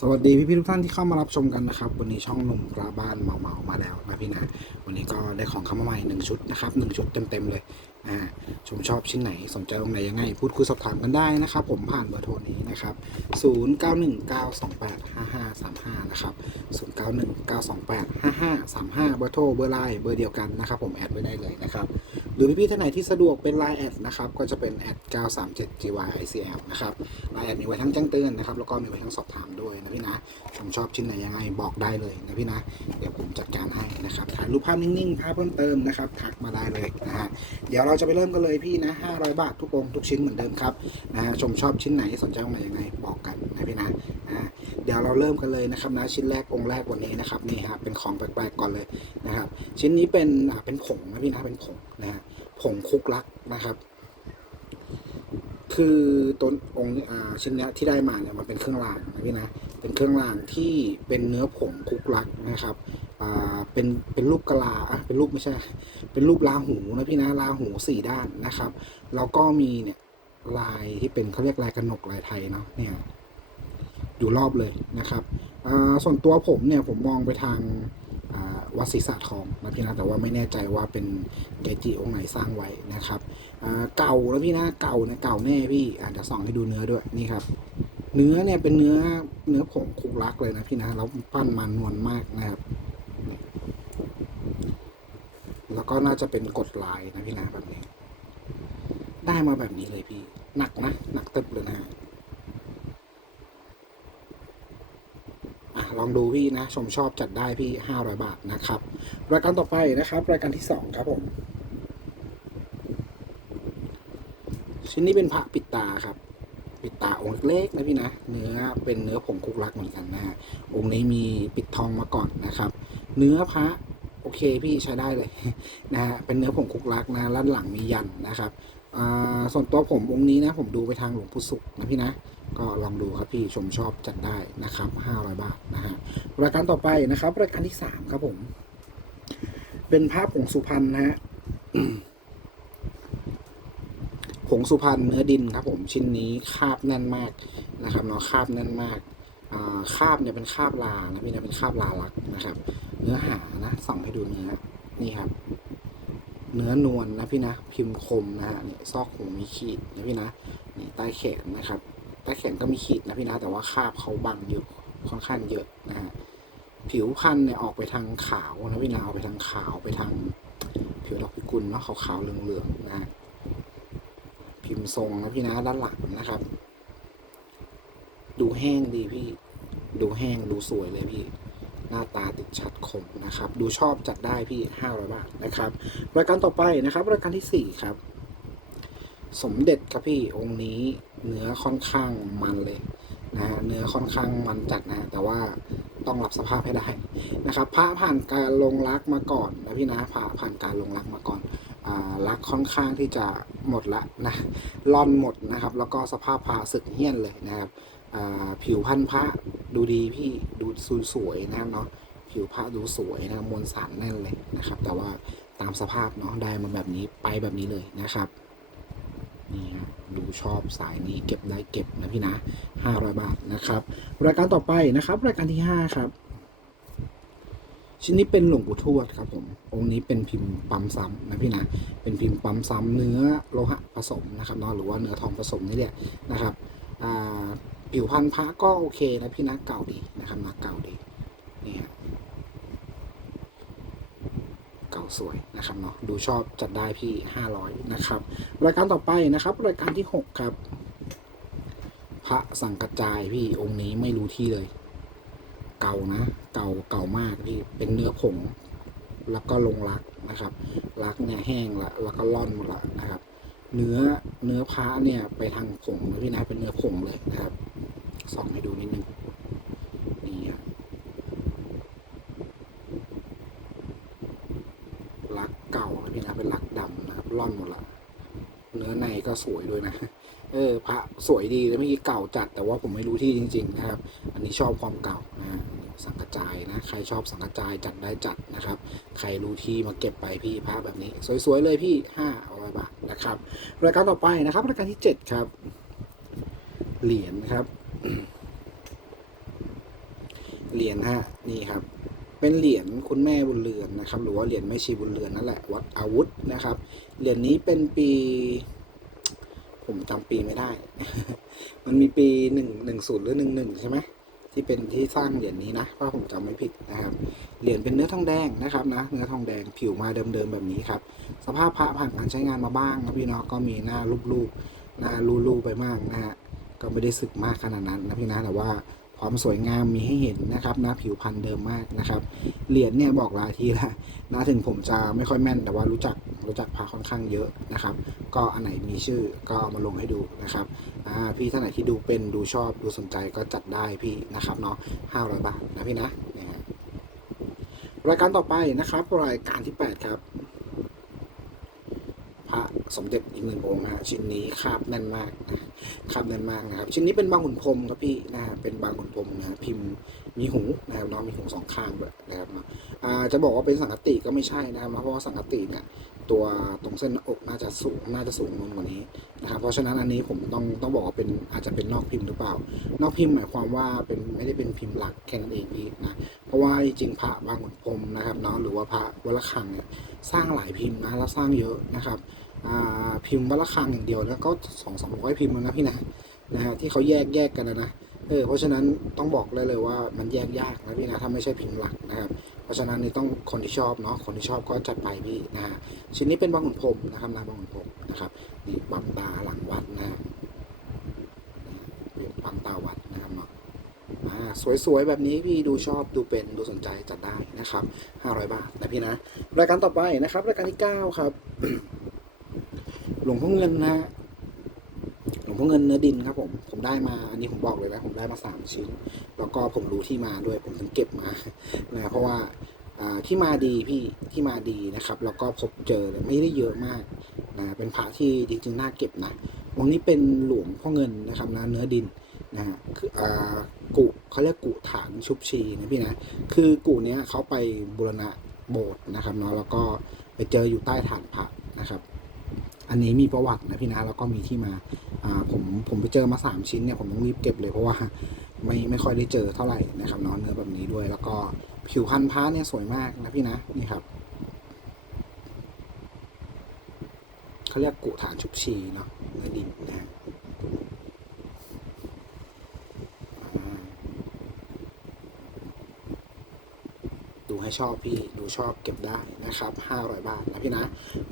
สวัสดีพี่พี่ทุกท่านที่เข้ามารับชมกันนะครับ วันนี้ช่องหนุ่มกลาบ้านเมาเมามาแล้วนะพี่นะวันนี้ก็ได้ของเข้ามาใหม่หนึ่งชุดนะครับหนึ่งชุดเต็มๆเลย ชมชอบชิ้นไหนสนใจตรงไหนยังไง พูดคุยสอบถามกันได้นะครับ ผมผ่านเบอร์โทรนี้นะครับ 0919285535 นะครับ 0919285535 เบอร์โทรเบอร์ไลน์เบอร์เดียวกันนะครับ ผมแอดไว้ได้เลยนะครับหรือพี่ๆท่านไหนที่สะดวกเป็น Line แอดนะครับก็จะเป็นแอด937 gyicl นะครับไลน์แอดมีไว้ทั้งแจ้งเตือนนะครับแล้วก็มีไว้ทั้งสอบถามด้วยนะพี่นะผมชอบชิ้นไหนยังไงบอกได้เลยนะพี่นะเดี๋ยวผมจัดการให้นะครับถ่ายรูปภาพนิ่งๆภาพเพิ่มเติมนะครับทักมาได้เลยนะฮะ ดี๋ยวเราจะไปเริ่มกันเลยพี่นะ 500 บาททุกองทุกชิ้นเหมือนเดิมครับนะฮะชมชอบชิ้นไหนสนใจตรงไหนยังไงบอกกันนะพี่นะอ่าเดี๋ยวเราเริ่มกันเลยนะครับนะชิ้นแรกองค์แรกวันนี้นะครับนี่ฮะเป็นของแปลกๆก่อนเลยนะครับ ชิ้นนี้เป็นอ่าเป็นผงนะพี่นะเป็นผงนะฮะผงคุกลักนะครับคือต้นองค์อ่าชิ้นนี้ที่ได้มาเนี่ยมันเป็นเครื่องรางนะพี่นะเป็นเครื่องรางที่เป็นเนื้อผงคุกลักนะครับ เป็นเป็นรูปกะลาเป็นรูปไม่ใช่ เป็นรูปราหูนะพี่นะราหูสี่ด้านนะครับ แล้วก็มีเนี่ยลายที่เป็นเขาเรียกลายกระหนกลายไทยเนาะเนี่ยอยู่รอบเลยนะครับส่วนตัวผมเนี่ยผมมองไปทางวัดศรีสะทองนะพี่นะแต่ว่าไม่แน่ใจว่าเป็นเกจิองค์ไหนสร้างไว้นะครับเก่าแล้วพี่นะเก่าเนี่ยเก่าแน่พี่อ่าเดี๋ยวส่องให้ดูเนื้อด้วยนี่ครับ เนื้อเนี่ยเป็นเนื้อเนื้อผงคุกลักเลยนะพี่นะแล้วปั้นมันนวลมากนะครับ แล้วก็น่าจะเป็นกดลายนะพี่นะแบบนี้ ได้มาแบบนี้เลยพี่ หนักนะ หนักเตึบเลยนะอะลองดูพี่นะ ชมชอบจัดได้พี่ห้าร้อยบาทนะครับ รายการต่อไปนะครับ รายการที่สองครับผม ชิ้นนี้เป็นพระปิดตาครับ ปิดตาองค์เล็กๆนะพี่นะ เนื้อเป็นเนื้อผงคุกลักเหมือนกันนะองค์นี้มีปิดทองมาก่อนนะครับ เนื้อพระ โอเคพี่ใช้ได้เลยนะฮะเป็นเนื้อผงคุกลักนะด้านหลังมียันนะครับส่วนตัวผมองค์นี้นะผมดูไปทางหลวงปู่สุขนะพี่นะก็ลองดูครับพี่ชมชอบจัดได้นะครับ 500 บาทนะฮะรายการต่อไปนะครับรายการที่สามครับผม เป็นภาพผงสุพรรณนะฮะผงสุพรรณเนื้อดินครับผมชิ้นนี้คาบแน่นมากนะครับเนาะคาบแน่นมาก คาบเนี่ยเป็นคาบลานะพี่นะเป็นคาบลาลักนะครับ เนื้อหานะส่องให้ดูเนื้อนี่ครับ เนื้อนวลนะพี่นะพิมพ์คมนะฮะเนี่ยซอกหูมีขีดนะพี่นะนี่ใต้แขนนะครับใต้แขนก็มีขีดนะพี่นะแต่ว่าคาบเขาบังอยู่ค่อนข้างเยอะนะฮะผิวพันธุ์เนี่ยออกไปทางขาวนะพี่นะออกไปทางขาวไปทาง ผิวดอกพิกุลเนาะขาวๆเหลืองๆนะฮะพิมพ์ทรงนะพี่นะด้านหลังนะครับ ดูแห้งดีพี่ ดูแห้งดูสวยเลยพี่ หน้าตาติดชัดคมนะครับ ดูชอบจัดได้พี่ห้าร้อยบาทนะครับ รายการต่อไปนะครับ รายการที่สี่ครับ สมเด็จครับพี่องค์นี้เนื้อค่อนข้างมันเลยนะเนื้อค่อนข้างมันจัดนะ แต่ว่าต้องรับสภาพให้ได้นะครับ พระผ่านการลงรักมาก่อนนะพี่นะพระผ่านการลงรักมาก่อนรักค่อนข้างที่จะหมดละนะร่อนหมดนะครับ แล้วก็สภาพพระสึกเหี้ยนเลยนะครับผิวพันธุ์พระ ดูดีพี่ดูสูสวยนะครับเนาะผิวพระดูสวยนะครับมวลสารแน่นเลยนะครับ แต่ว่าตามสภาพเนาะได้มาแบบนี้ไปแบบนี้เลยนะครับนี่ฮะดูชอบสายนี้เก็บได้เก็บนะพี่นะห้าร้อยบาทนะครับ รายการต่อไปนะครับ รายการที่ห้าครับ ชิ้นนี้เป็นหลวงปู่ทวดครับผมองค์นี้เป็นพิมพ์ปั๊มซ้ำนะพี่นะเป็นพิมพ์ปั๊มซ้ำเนื้อโลหะผสมนะครับเนาะหรือว่าเนื้อทองผสมนี่แหละนะครับอ่า ผิวพันธุ์พระก็โอเคนะพี่นะเก่าดีนะครับนะเก่าดีนี่ฮะเก่าสวยนะครับเนาะดูชอบจัดได้พี่ห้าร้อยนะครับ รายการต่อไปนะครับ รายการที่หกครับ พระสังกระจายพี่องค์นี้ไม่รู้ที่เลย เก่านะ เก่าเก่ามากพี่เป็นเนื้อผงแล้วก็ลงรักนะครับ รักเนี่ยแห้งละแล้วก็ร่อนหมดละนะครับ เนื้อเนื้อพระเนี่ยไปทางผงพี่นะเป็นเนื้อผงเลยนะครับ ส่องให้ดูนิดนึงนี่ฮะลักเก่านะพี่นะเป็นลักดำนะครับร่อนหมดละเนื้อในก็สวยด้วยนะเออพระสวยดีเลยเมื่อกี้เก่าจัดแต่ว่าผมไม่รู้ที่จริง ๆ นะครับ อันนี้ชอบความเก่านะสังกระจายนะใครชอบสังกระจายจัดได้จัดนะครับ ใครรู้ที่มาเก็บไปพี่พระแบบนี้ สวยๆเลยพี่ห้าร้อยบาทนะครับรายการต่อไปนะครับรายการที่เจ็ดครับ เหรียญครับ เหรียญฮะนี่ครับ เป็นเหรียญคุณแม่บุญเรือนนะครับ หรือว่าเหรียญแม่ชีบุญเรือนนั่นแหละวัดอาวุธนะครับ เหรียญนี้เป็นปี ผมจำปีไม่ได้ มันมีปีหนึ่งหนึ่งศูนย์หรือหนึ่งหนึ่งใช่ไหมที่เป็นที่สร้างเหรียญนี้นะถ้าผมจำไม่ผิดนะครับ เหรียญเป็นเนื้อทองแดงนะครับนะเนื้อทองแดงผิวมาเดิมๆแบบนี้ครับ สภาพพระผ่านการใช้งานมาบ้างนะพี่เนาะก็มีหน้ารูปๆหน้ารูๆไปมากนะฮะ ก็ไม่ได้สึกมากขนาดนั้นนะพี่นะแต่ว่าความสวยงามมีให้เห็นนะครับนะผิวพันธุ์เดิมมากนะครับเหรียญเนี่ยบอกหลายทีล้วนะถึงผมจะไม่ค่อยแม่นแต่ว่ารู้จักรู้จักพระค่อนข้างเยอะนะครับ ก็อันไหนมีชื่อก็เอามาลงให้ดูนะครับพี่ท่านไหนที่ดูเป็นดูชอบดูสนใจก็จัดได้พี่นะครับเนาะห้าร้อยบาทนะพี่นะนี่ฮะรายการต่อไปนะครับรายการที่ 8 ครับ สมเด็จอีกหนึ่งองค์นะฮะชิ้นนี้คาบแน่นมากนะคาบแน่นมากนะครับ ชิ้นนี้เป็นบางขุนพรมครับพี่นะเป็นบางขุนพรมนะพิมพ์มีหูนะครับน้องมีหูสองข้างด้วยนะครับอ่าจะบอกว่าเป็นสังกติก็ไม่ใช่นะครับเพราะว่าสังกติเนี่ยตัวตรงเส้นอกน่าจะสูงน่าจะสูงลงกว่านี้นะครับเพราะฉะนั้นอันนี้ผมต้องต้องบอกว่าเป็นอาจจะเป็นนอกพิมพ์หรือเปล่า นอกพิมพ์หมายความว่าเป็นไม่ได้เป็นพิมพ์หลักแค่นั้นเองพี่นะเพราะว่าจริงพระบางขุนพรมนะครับเนาะหรือว่าพระวัดระฆังเนี่ยสร้างหลายพิมพ์นะแล้วสร้างเยอะนะครับ พิมพ์วัดระฆังอย่างเดียวแล้วก็สองสามร้อยพิมพ์แล้วนะพี่นะนะฮะที่เขาแยกแยกกันนะนะเออเพราะฉะนั้นต้องบอกเลยเลยว่ามันแยกยากนะพี่นะถ้าไม่ใช่พิมพ์หลักนะครับ เพราะฉะนั้นนี่ต้องคนที่ชอบเนาะคนที่ชอบก็จัดไปพี่นะฮะชิ้นนี้เป็นบางขุนพรมนะครับนะบางขุนพรมนะครับนี่บังตาหลังวัดนะฮะนี่เป็นบังตาวัดนะครับเนาะอ่าสวยๆ แบบนี้พี่ดูชอบดูเป็นดูสนใจจัดได้นะครับ 500 บาทนะพี่นะรายการต่อไปนะครับ รายการที่ 9 ครับ หลวงพ่อเงินนะฮะหลวงพ่อเงินเนื้อดินครับผม ผมได้มา อันนี้ผมบอกเลยนะ ผมได้มาสามชิ้น แล้วก็ผมรู้ที่มาด้วย ผมถึงเก็บมานะเพราะว่าที่มาดีพี่ที่มาดีนะครับ แล้วก็พบเจอไม่ได้เยอะมากนะเป็นพระที่จริงๆน่าเก็บนะองค์นี้เป็นหลวงพ่อเงินนะครับนะเนื้อดินนะฮะคืออ่ากุเขาเรียกกุฐานชุบชีนะพี่นะคือกุเนี้ยเขาไปบูรณะโบสถ์นะครับเนาะแล้วก็ไปเจออยู่ใต้ฐานพระนะครับ อันนี้มีประวัตินะพี่นะแล้วก็มีที่มาอ่าผมผมไปเจอมาสามชิ้นเนี่ยผมต้องรีบเก็บเลยเพราะว่าไม่ไม่ค่อยได้เจอเท่าไหร่นะครับเนาะเนื้อแบบนี้ด้วย แล้วก็ผิวพันธุ์พ้าเนี่ยสวยมากนะพี่นะนี่ครับเขาเรียกกุฐานชุบชีเนาะเนื้อดินนะฮะอ่าดู ให้ชอบพี่ดูชอบเก็บได้นะครับ500 บาทนะพี่นะ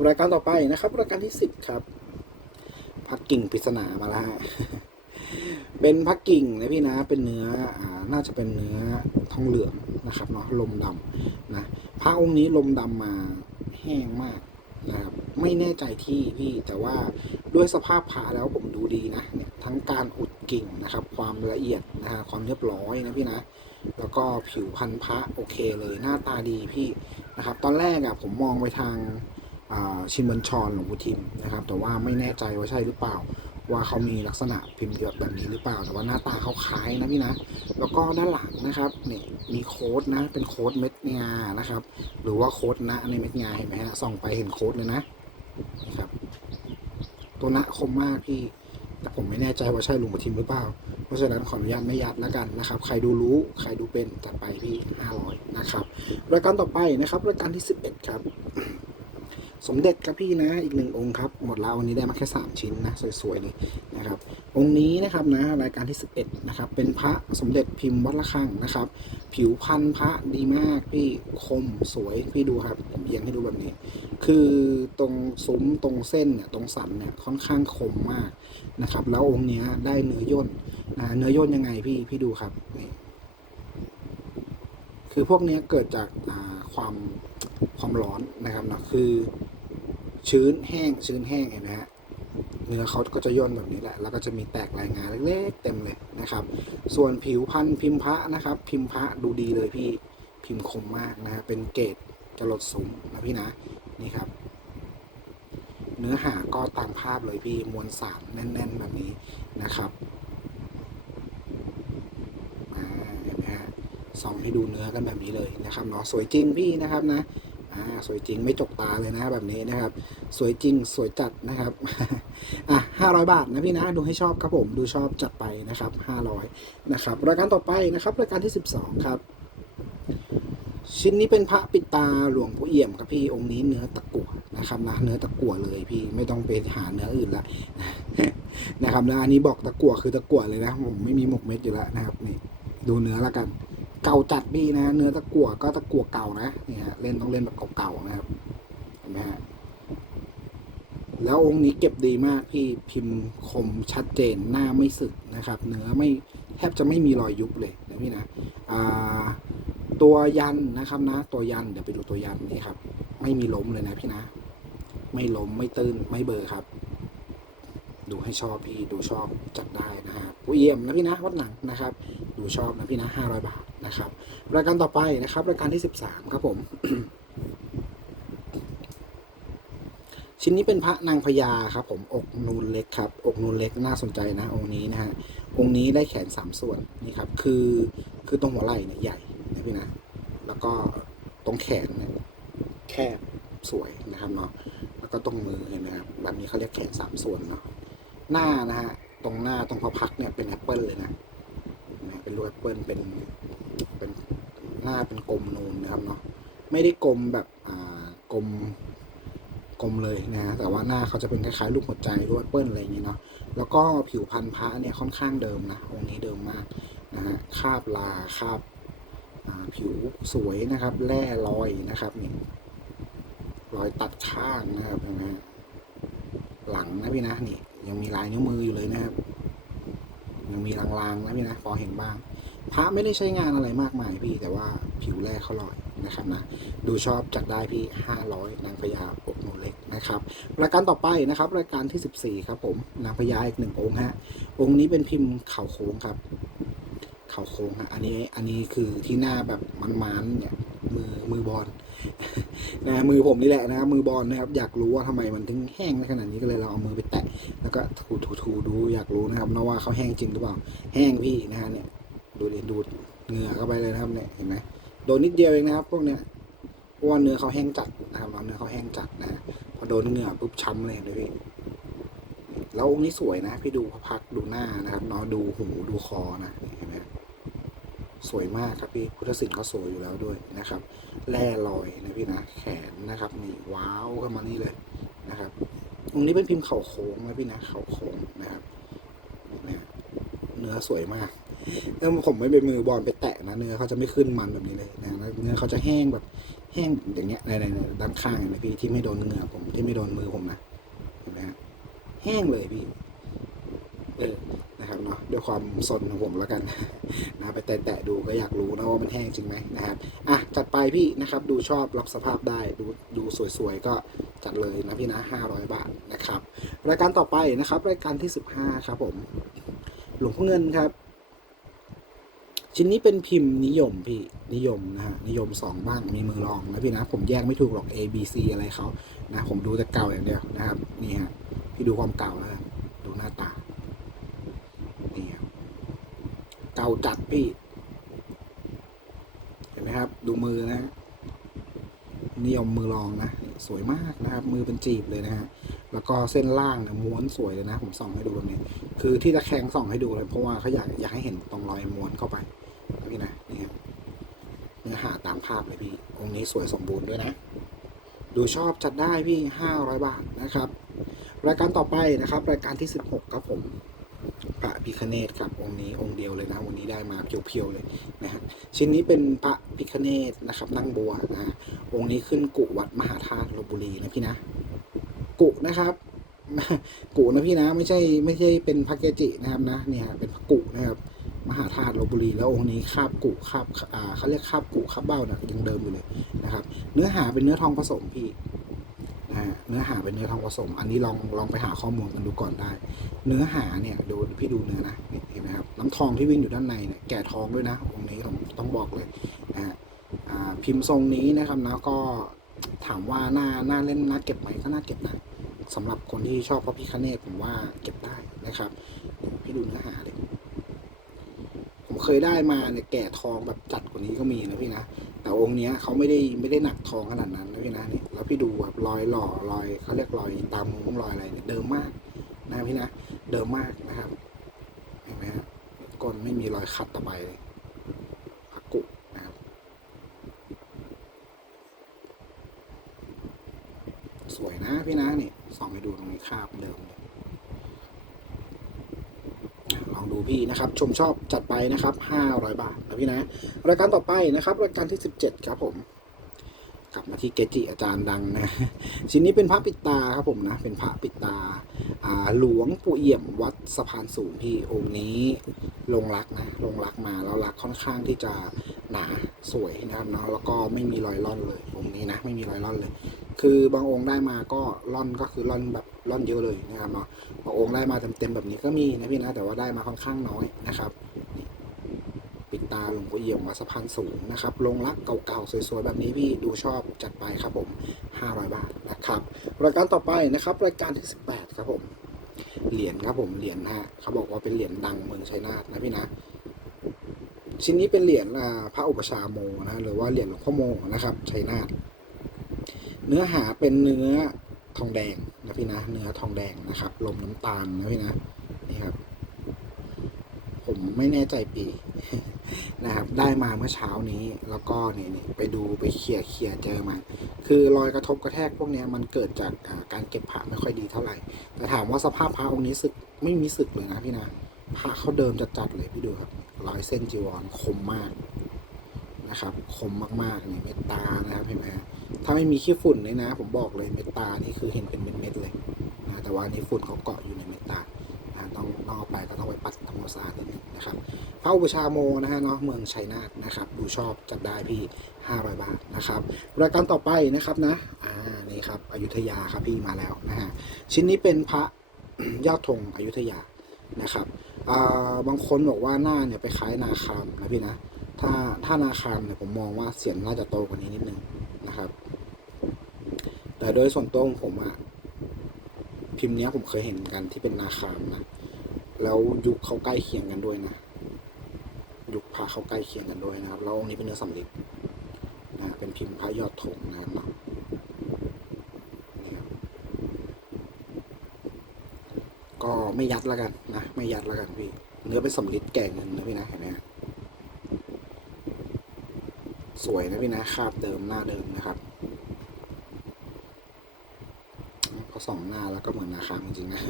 รายการต่อไปนะครับ รายการที่ 10 ครับพักกิ่งปริศนามาแล้วฮะเป็นพักกิ่งนะพี่นะเป็นเนื้ออ่าน่าจะเป็นเนื้อทองเหลืองนะครับเนาะลมดำนะพระองค์นี้ลมดำมาแห้งมากนะครับไม่แน่ใจที่พี่แต่ว่าด้วยสภาพพระแล้วผมดูดีนะเนี่ยทั้งการอุดกิ่งนะครับ ความละเอียดนะฮะความเรียบร้อยนะพี่นะ แล้วก็ผิวพันธุ์พระโอเคเลยหน้าตาดีพี่นะครับ ตอนแรกอะ่ะผมมองไปทางชินบัญชรหลวงปู่ทิมนะครับ แต่ว่าไม่แน่ใจว่าใช่หรือเปล่า ว่าเขามีลักษณะพิมพ์แบบนี้หรือเปล่า แต่ว่าหน้าตาเขาคล้ายนะพี่นะ แล้วก็ด้านหลังนะครับนี่มีโค้ดนะเป็นโค้ดเม็ดงานะครับ หรือว่าโค้ดนะในเม็ดงาเห็นไหมฮะส่องไปเห็นโค้ดเลยนะนี่ครับ ตัวนะคมมากพี่แต่ผมไม่แน่ใจว่าใช่หลุงประทิมหรือเปล่า ราะฉะนั้นขออนุญาตไม่ยัดแล้วกันนะครับ ใครดูรู้ใครดูเป็นจัดไปพี่500นะครับรายการต่อไปนะครับรายการที่ 11 ครับ สมเด็จครับพี่นะอีกหนึ่งองค์ครับ หมดแล้ววันนี้ได้มาแค่ 3 ชิ้นนะ สวยๆเลยนะครับ องค์นี้นะครับนะรายการที่ 11 นะครับ เป็นพระสมเด็จพิมพ์วัดระฆังนะครับ ผิวพันธุ์พระดีมากพี่คมสวยพี่ดูครับเอียงให้ดูแบบนี้ คือตรงซุ้มตรงเส้นเนี่ยตรงสันเนี่ยค่อนข้างคมมากนะครับ แล้วองค์นี้ได้เนื้อย่นนะเนื้อย่นยังไงพี่พี่ดูครับนี่คือพวกนี้เกิดจากความความร้อนนะครับนะคือชื้นแห้งชื้นแห้งเห็นไหมฮะ เนื้อเขาก็จะย่นแบบนี้แหละ แล้วก็จะมีแตกลายงานเล็กๆเต็มเลยนะครับ ส่วนผิวพันธุ์พิมพะนะครับ พิมพะดูดีเลยพี่พิมพ์คมมากนะฮะเป็นเกรดจรดสูงนะพี่นะนี่ครับ เนื้อหาก็ตามภาพเลยพี่มวลสารแน่น ๆ แบบนี้นะครับอ่าเนไหมฮะส่องให้ดูเนื้อกันแบบนี้เลยนะครับเนาะสวยจริงพี่นะครับนะ อ่าสวยจริงไม่จกตาเลยนะแบบนี้นะครับ สวยจริงสวยจัดนะครับอะห้าร้อยบาทนะพี่นะดูให้ชอบครับผมดูชอบจัดไปนะครับห้าร้อยนะครับรายการต่อไปนะครับรายการที่สิบสองครับชิ้นนี้เป็นพระปิดตาหลวงพ่อเอี่ยมครับพี่องค์นี้เนื้อตะกั่วนะครับนะเนื้อตะกั่วเลยพี่ไม่ต้องไปหาเนื้ออื่นละนะครับนะอันนี้บอกตะกั่วคือตะกั่วเลยนะผมไม่มีหมกเม็ดอยู่แล้วนะครับนี่ดูเนื้อละกัน เก่าจัดพี่นะ เนื้อตะกั่วก็ตะกั่วเก่านะนี่ฮะเล่นต้องเล่นแบบเก่าๆนะครับเห็นไหมฮะแล้วองค์นี้เก็บดีมากพี่พิมพ์คมชัดเจนหน้าไม่สึกนะครับ เนื้อไม่แทบจะไม่มีรอยยุบเลยนะพี่นะตัวยันนะครับนะ ตัวยันเดี๋ยวไปดูตัวยันนี่ครับ ไม่มีล้มเลยนะพี่นะ ไม่ล้มไม่ตื้นไม่เบอร์ครับ ดูให้ชอบพี่ดูชอบจัดได้นะฮะผู้เยี่ยมนะพี่นะวัดหนังนะครับ ดูชอบนะพี่นะห้าร้อยบาท นะครับ รายการต่อไปนะครับรายการที่สิบสามครับผม ชิ้นนี้เป็นพระนางพญาครับ ผมอกนูนเล็กครับ อกนูนเล็กน่าสนใจนะ องค์นี้นะฮะองค์นี้ได้แขนสามส่วนนี่ครับ คือคือตรงหัวไหล่เนี่ยใหญ่นะพี่นะแล้วก็ตรงแขนเนี่ยแคบสวยนะครับเนาะแล้วก็ตรงมือเห็นไหมครับแบบนี้เขาเรียกแขนสามส่วนเนาะหน้านะฮะตรงหน้าตรงพระพักเนี่ยเป็นแอปเปิลเลยนะเป็นรูปแอปเปิลเป็น หน้าเป็นกลมนูนนะครับเนาะไม่ได้กลมแบบอ่ากลมกลมเลยนะฮะแต่ว่าหน้าเขาจะเป็นคล้ายๆรูปหัวใจรูปแอปเปิ้ลอะไรอย่างงี้เนาะแล้วก็ผิวพันธุ์พระเนี่ยค่อนข้างเดิมนะองค์นี้เดิมมากนะฮะคาบลาคาบอ่าผิวสวยนะครับแร่รอยนะครับนี่รอยตัดข้างนะครับเห็นไหมฮะหลังนะพี่นะนี่ ยังมีลายนิ้วมืออยู่เลยนะครับ ยังมีลางๆนะพี่นะพอเห็นบ้าง พระไม่ได้ใช้งานอะไรมากมายพี่ แต่ว่าผิวแร่เขาลอยนะครับนะ ดูชอบจัดได้พี่ห้าร้อยนางพญาอกโนเล็กนะครับรายการต่อไปนะครับ รายการที่สิบสี่ครับผม นางพญาอีกหนึ่งองค์ฮะ องค์นี้เป็นพิมพ์เข่าโค้งครับ เข่าโค้งฮะ อันนี้ อันนี้คือที่หน้าแบบมันๆเนี่ยมือมือบอลนะมือผมนี่แหละนะครับมือบอลนะครับ อยากรู้ว่าทำไมมันถึงแห้งในขนาดนี้ก็เลยเราเอามือไปแตะ แล้วก็ถูถูถูดูอยากรู้นะครับนะว่าเขาแห้งจริงหรือเปล่า แห้งพี่นะฮะเนี่ย ดูดิดูดเหงื่อเข้าไปเลยนะครับเนี่ยเห็นไหมโดนนิดเดียวเองนะครับ พวกเนี้ยเพราะว่าเนื้อเขาแห้งจัดนะครับเนื้อเขาแห้งจัดนะฮะพอโดนเหงื่อปุ๊บช้ำเลยเห็นไหมพี่แล้วองค์นี้สวยนะพี่ดูพระพักดูหน้านะครับเนาะดูหูดูคอนะเห็นไหมสวยมากครับพี่พุทธศิลป์เขาสวยอยู่แล้วด้วยนะครับแร่ลอยนะพี่นะแขนนะครับนี่ว้าวขึ้นมานี่เลยนะครับตรงนี้เป็นพิมพ์เข่าโค้งนะพี่นะเข่าโค้งนะครับเนี่ยเนื้อสวยมาก ถ้าผมไม่ไปมือบอลไปแตะนะเนื้อเขาจะไม่ขึ้นมันแบบนี้เลยนะเนื้อเขาจะแห้งแบบแห้งอย่างเงี้ยในในในด้านข้างเห็นะพี่ที่ไม่โดนเหงื่อผมที่ไม่โดนมือผมนะเห็นไหมฮะแห้งเลยพี่เออนะครับเนาะด้วยความสนของผมแล้วกันนะไปแตะๆดูก็อยากรู้นะว่ามันแห้งจริงไหมนะครับอะจัดไปพี่นะครับดูชอบรับสภาพได้ดูดูสวยๆก็จัดเลยนะพี่นะห้าร้อยบาทนะครับ รายการต่อไปนะครับ รายการที่สิบห้าครับผม หลวงพ่อเงินครับ ชิ้นนี้เป็นพิมพ์นิยมพี่นิยมนะฮะนิยมสองบ้างมีมือรองนะพี่นะ ผมแยกไม่ถูกหรอก A B C อะไรเขานะ ผมดูแต่เก่าอย่างเดียวนะครับนี่ฮะพี่ดูความเก่าแล้วดูหน้าตานี่ครับเก่าจัดพี่ เห็นไหมครับ ดูมือนะฮะนิยมมือรองนะสวยมากนะครับ มือเป็นจีบเลยนะฮะแล้วก็เส้นล่างเนี่ยม้วนสวยเลยนะ ผมส่องให้ดูแบบนี้ คือที่ตะแคงส่องให้ดูเลยเพราะว่าเขาอยากอยากให้เห็นตรงรอยม้วนเข้าไปนะพี่นะนี่ครับเนื้อหาพเลยพี่องค์นี้สวยสมบูรณ์ด้วยนะ ดูชอบจัดได้พี่ห้าร้อยบาทนะครับ รายการต่อไปนะครับ รายการที่สิบหกครับผมพระพิคเนตครับองค์นี้องค์เดียวเลยนะวันนี้ได้มาเพียวๆเลยนะฮะชิ้นนี้เป็นพระพิคเนตนะครับ นั่งบัวนะองค์นี้ขึ้นกุวัดมหาธาตุลบบุรีนะพี่นะ กุนะครับกุนะพี่นะไม่ใช่ไม่ใช่เป็นพระเกจินะครับนะเนี่ยเป็นพระกุนะครับ มหาธาตุลบบุรี แล้วองค์นี้คาบกุคาบอ่าเขาเรียกคาบกุคาบเบ้านะยังเดิมอยู่เลยนะครับ เนื้อหาเป็นเนื้อทองผสมพี่นะเนื้อหาเป็นเนื้อทองผสม อันนี้ลองลองไปหาข้อมูลกันดูก่อนได้ เนื้อหาเนี่ยดูพี่ดูเนื้อนะเห็นไหมครับน้ำทองที่วิ่งอยู่ด้านในเนี่ยแก่ทองด้วยนะองค์นี้ผมต้องบอกเลยนะฮะพิมพ์ทรงนี้นะครับนะก็ถามว่าน่าน่าเล่นน่าเก็บไหมก็น่าเก็บนะสำหรับคนที่ชอบพระพิคเนตผมว่าเก็บได้นะครับพี่ดูเนื้อหาเลย เคยได้มาเนี่ยแก่ทองแบบจัดกว่านี้ก็มีนะพี่นะแต่องค์เนี้ยเขาไม่ได้ไม่ได้หนักทองขนาดนั้นนะพี่นะเนี่ยแล้วพี่ดูแบบรอยหล่อรอยเขาเรียกรอยตามมุ้งรอยอะไรเนี่ยเดิมมากนะพี่นะเดิมมากนะครับเห็นไหมฮะก้นไม่มีรอยขัดต่อไปเลยอากุนะครับสวยนะพี่นะนี่ส่องไปดูตรงนี้คาบเดิม อะลองดูพี่นะครับ ชมชอบจัดไปนะครับ 500 บาทนะพี่นะ รายการต่อไปนะครับ รายการที่ 17 ครับผม กลับมาที่เกจิอาจารย์ดังนะ ชิ้นนี้เป็นพระปิดตาครับผมนะ เป็นพระปิดตาอ่าหลวงปู่เอี่ยมวัดสะพานสูงพี่องค์นี้ลงรักนะ ลงรักมาแล้วรักค่อนข้างที่จะ หนาสวยนะครับเนาะแล้วก็ไม่มีรอยล่อนเลยองค์นี้นะไม่มีรอยล่อนเลย คือบางองค์ได้มาก็ล่อนก็คือล่อนแบบล่อนเยอะเลยนะครับเนาะบางองค์ได้มาเต็มๆแบบนี้ก็มีนะพี่นะแต่ว่าได้มาค่อนข้างน้อยนะครับปิดตาหลวงปู่เอี่ยมวัดสะพานสูงนะครับลงรักเก่าๆสวยๆแบบนี้พี่ดูชอบจัดไปครับผม 500 บาทนะครับรายการต่อไปนะครับรายการที่ 18 ครับผมเหรียญครับผมเหรียญฮะเขาบอกว่าเป็นเหรียญดังเมืองชัยนาทนะพี่นะ ชิ้นนี้เป็นเหรียญพระอุปชาโมนะหรือว่าเหรียญหลวงพ่อโมนะครับชัยนาทเนื้อหาเป็นเนื้อทองแดงนะพี่นะเนื้อทองแดงนะครับลมน้ำตาลนะพี่นะนี่ครับ ผมไม่แน่ใจปีนะครับ ได้มาเมื่อเช้านี้แล้วก็นี่นี่ไปดูไปเคลียร์เคลียร์เจอมา คือรอยกระทบกระแทกพวกนี้มันเกิดจากการเก็บผ้าไม่ค่อยดีเท่าไหร่ แต่ถามว่าสภาพพระองค์นี้สึกไม่มีสึกเลยนะพี่นะพระเขาเดิมจัดๆเลยพี่ดูครับ รอยเส้นจีวรคมมากนะครับคมมากๆนี่เม็ดตานะครับเห็นไหมฮะถ้าไม่มีขี้ฝุ่นเลยนะ ผมบอกเลยเม็ดตานี่คือเห็นเป็นเม็ดๆเลยนะแต่ว่าอันนี่ฝุ่นเขาเกาะอยู่ในเม็ดตานะต้องต้องเอาไปก็ต้องไปปัดทำความสะอาดนิดนึงนะครับพระอุปชาโมนะฮะเนาะเมืองชัยนาทนะครับ ดูชอบจัดได้พี่ 500 บาทนะครับรายการต่อไปนะครับนะอ่านี่ครับอยุธยาครับพี่มาแล้วนะฮะชิ้นนี้เป็นพระยอดธงอยุธยานะครับ บางคนบอกว่าหน้าเนี่ยไปคล้ายนาคามนะพี่นะ ถ้าถ้านาคามเนี่ยผมมองว่าเสียงน่าจะโตกว่านี้นิดนึงนะครับ แต่โดยส่วนตัวของผมอะพิมพ์เนี้ยผมเคยเห็นกันที่เป็นนาคามนะ แล้วยุคเขาใกล้เคียงกันด้วยนะ ยุคพระเขาใกล้เคียงกันด้วยนะครับแล้วองค์นี้เป็นเนื้อสำลิดนะ เป็นพิมพ์พระยอดธงนะครับ ก็ไม่ยัดแล้วกันนะไม่ยัดแล้วกันพี่ เนื้อเป็นสำลิดแก่เงินนะพี่นะเห็นไหมสวยนะพี่นะคาบเดิมหน้าเดิมนะครับพอสองหน้าแล้วก็เหมือนนาคาจริงๆนะ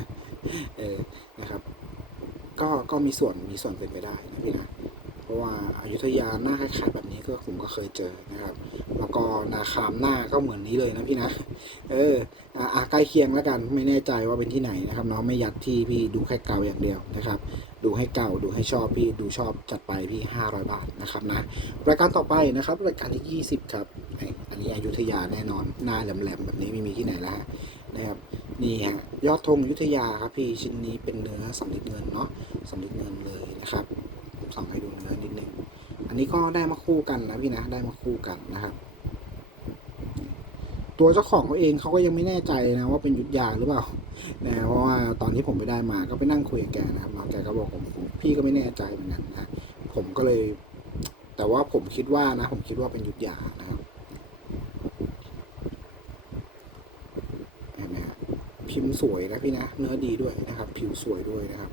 เออนะครับ ก็ก็มีส่วนมีส่วนเป็นไปได้นะพี่นะเพราะว่าอายุทยาหน้าคล้ายๆแบบนี้ก็ผมก็เคยเจอนะครับ นาคามหน้าก็เหมือนนี้เลยนะพี่นะ เอออะอะใกล้เคียงแล้วกันไม่แน่ใจว่าเป็นที่ไหนนะครับเนาะไม่ยัดที่พี่ดูแค่เก่าอย่างเดียวนะครับ ดูให้เก่าดูให้ชอบพี่ดูชอบจัดไปพี่ 500 บาทนะครับนะรายการต่อไปนะครับ รายการที่ 20 ครับอันนี้อยุธยาแน่นอนหน้าแหลมๆแบบนี้ไม่มีที่ไหนแล้วฮะนะครับนี่ฮะยอดธงอยุธยาครับพี่ชิ้นนี้เป็นเนื้อสำลิดเงินเนาะสำลิดเงินเลยนะครับส่องให้ดูเนื้อนิดนึงอันนี้ก็ได้มาคู่กันนะพี่นะได้มาคู่กันนะครับ ตัวเจ้าของเขาเองเขาก็ยังไม่แน่ใจนะว่าเป็นหยุทธยาหรือเปล่านะเพราะว่าตอนที่ผมไปได้มาก็ไปนั่งคุยกับแกนะครับเนาแกก็บอกผมพี่ก็ไม่แน่ใจเหมือนกันนะผมก็เลย แต่ว่าผมคิดว่านะ ผมคิดว่าเป็นหยุทธยานะครับเห็นไหมฮะพิมพ์สวยนะพี่นะเนื้อดีด้วยนะครับ ผิวสวยด้วยนะครับ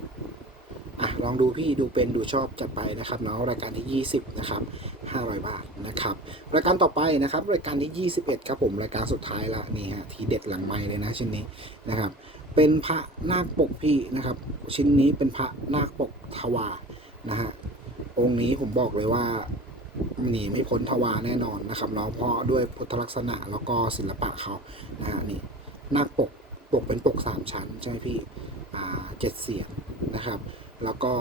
อะลองดูพี่ดูเป็นดูชอบจัดไปนะครับเนาะรายการที่ 20 นะครับ 500 บาทนะครับรายการต่อไปนะครับรายการที่ 21 ครับผมรายการสุดท้ายละนี่ฮะทีเด็ดหลังไม้เลยนะชิ้นนี้นะครับเป็นพระนาคปกพี่นะครับ ชิ้นนี้เป็นพระนาคปกทวานะฮะองค์นี้ผมบอกเลยว่าหนีไม่พ้นทวาแน่นอนนะครับเนาะเพราะด้วยพุทธลักษณะแล้วก็ศิลปะเขานะฮะนี่นาคปกปกเป็นปกสามชั้นใช่ไหมพี่อ่าเจ็ดเสียงนะครับ แล้วก็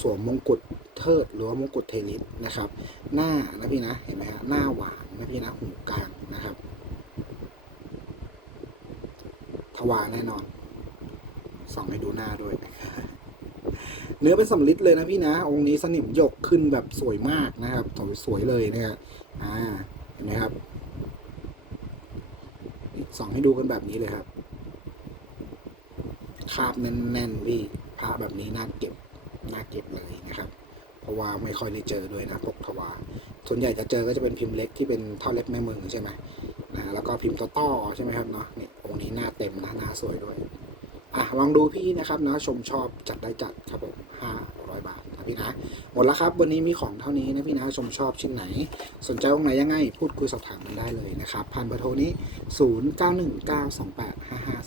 สวมมงกุฎเทิดหรือว่ามงกุฎเทนิสนะครับ หน้านะพี่นะเห็นไหมฮะหน้าหวานนะพี่นะหูกลางนะครับทวารแน่นอนส่องให้ดูหน้าด้วยเนื้อเป็นสำลิดเลยนะพี่นะ องค์นี้สนิมหยกขึ้นแบบสวยมากนะครับสวยสวยเลยนะครับอ่าเห็นไหมครับส่องให้ดูกันแบบนี้เลยครับคาบแน่นๆพี่พระแบบนี้น่าเก็บ เก็บเลยนะครับ เพราะว่าไม่ค่อยได้เจอด้วยนะปกทวารส่วนใหญ่จะเจอก็จะเป็นพิมพ์เล็กที่เป็นเท่าเล็บแม่มือใช่ไหมนะแล้วก็พิมพ์ต่อใช่ไหมครับเนาะนี่องค์นี้หน้าเต็มนะหน้าสวยด้วยอะลองดูพี่นะครับนะชมชอบจัดได้จัดครับผม500บาทนะพี่นะ หมดแล้วครับ วันนี้มีของเท่านี้นะพี่นะชมชอบชิ้นไหน สนใจตรงไหนยังไง พูดคุยสอบถามกันได้เลยนะครับผ่านเบอร์โทรนี้ 0919285535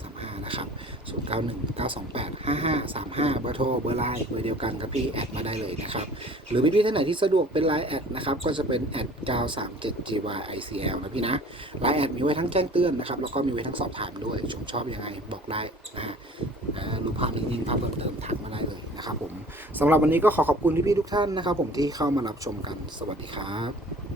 นะครับ0919285535 เบอร์โทร เบอร์ไลน์ เบอร์เดียวกันกับพี่แอดมาได้เลยนะครับ หรือพี่ๆท่านไหนที่สะดวกเป็นไลน์แอดนะครับ ก็จะเป็นแอด 937gyicl นะพี่นะ ไลน์แอดมีไว้ทั้งแจ้งเตือนนะครับ แล้วก็มีไว้ทั้งสอบถามด้วย ชมชอบยังไงบอกได้นะฮะอ่าดูภาพนิ่งๆภาพเพิ่มเติมทักมาได้เลยนะครับผมสำหรับวันนี้ก็ขอขอบคุณพี่ๆทุกท่านนะครับ ผมที่เข้ามารับชมกัน สวัสดีครับ